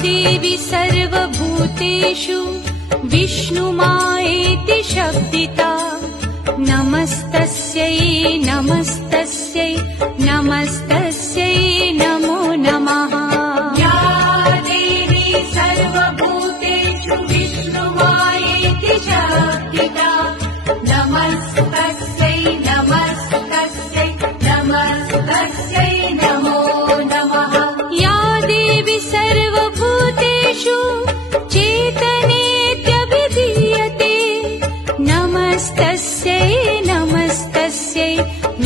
देवी सर्वभूतेषु विष्णुमायेति शब्दिता नमस्तस्यै नमस्तस्यै नमस्तस्यै नमो नमः। या देवी सर्वभूतेषु विष्णुमायेति शब्दिता नमस्तस्यै नमस्तस्यै नमस्तस्यै नमो नमः। या देवी सर्वभूतेषु चेतनेत्यभिधीयते नमस्तस्यै नमस्तस्यै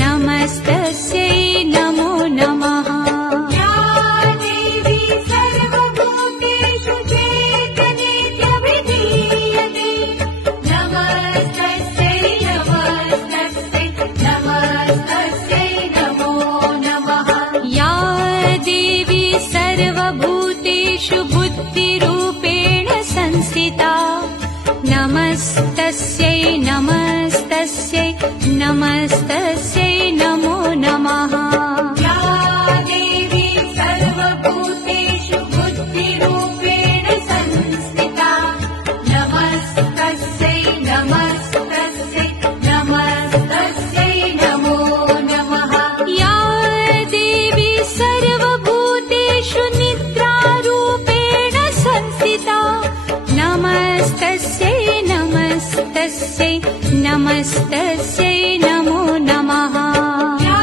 नमस्तस्यै नमो नमः। या देवी सर्वभूतेषु चेतनेत्यभिधीयते नमस्तस्यै नमस्तस्यै नमस्तस्यै नमो नमः। या देवी सर्वभूतेषु बुद्धिरूपेण संस्थिता नमस्तस्यै नमस्तस्यै नमस्तस्यै नमो नमः। या देवी सर्वभूतेषु बुद्धिरूपेण संस्थिता नमस्तस्यै नमस्तस्यै नमस्तस्यै नमो नमः। या देवी सर्वभूतेषु निद्रारूपेण संस्थिता नमस्तस्यै नमस्तस्यै नमस्तस्यै नमो नमः। या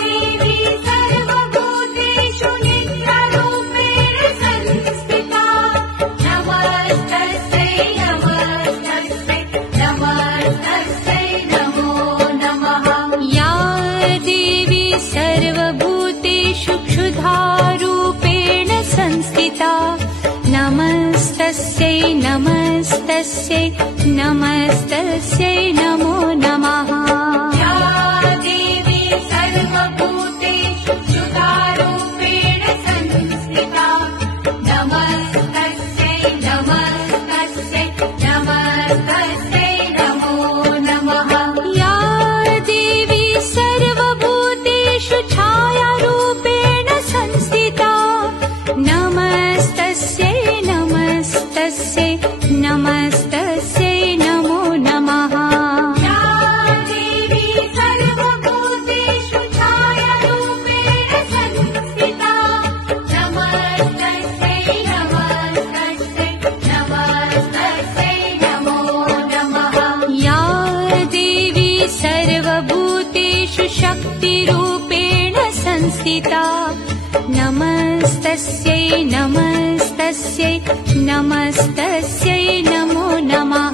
देवी सर्वभूतेषु निद्रारूपेण संस्थिता नमस्तस्यै नमस्तस्यै नमस्तस्यै नमो नमः। या देवी सर्वभूतेषु क्षुधारूपेण संस्थिता नमस्तस्यै नमस्तस्यै नमस्तस्यै नमो नमः। या देवी सर्वभूतेषु क्षुधारूपेण संस्थिता नमस्तस्यै नमस्तस्यै नमस्तस्यै नमो नमः। या देवी सर्वभूतेषु छायारूपेण संस्थिता नमस्तस्यै नमस्तस्यै नमस्तस्यै नमो नमः। या देवी सर्वभूतेषु छायारूपेण संस्थिता नमस्तस्यै नमस्तस्यै नमस्तस्यै नमो नमः। या देवी सर्वभूतेषु शक्तिरूपेण संस्थिता नमस्तस्यै नमस्तस्यै नमस्तस्यै नमो नमः।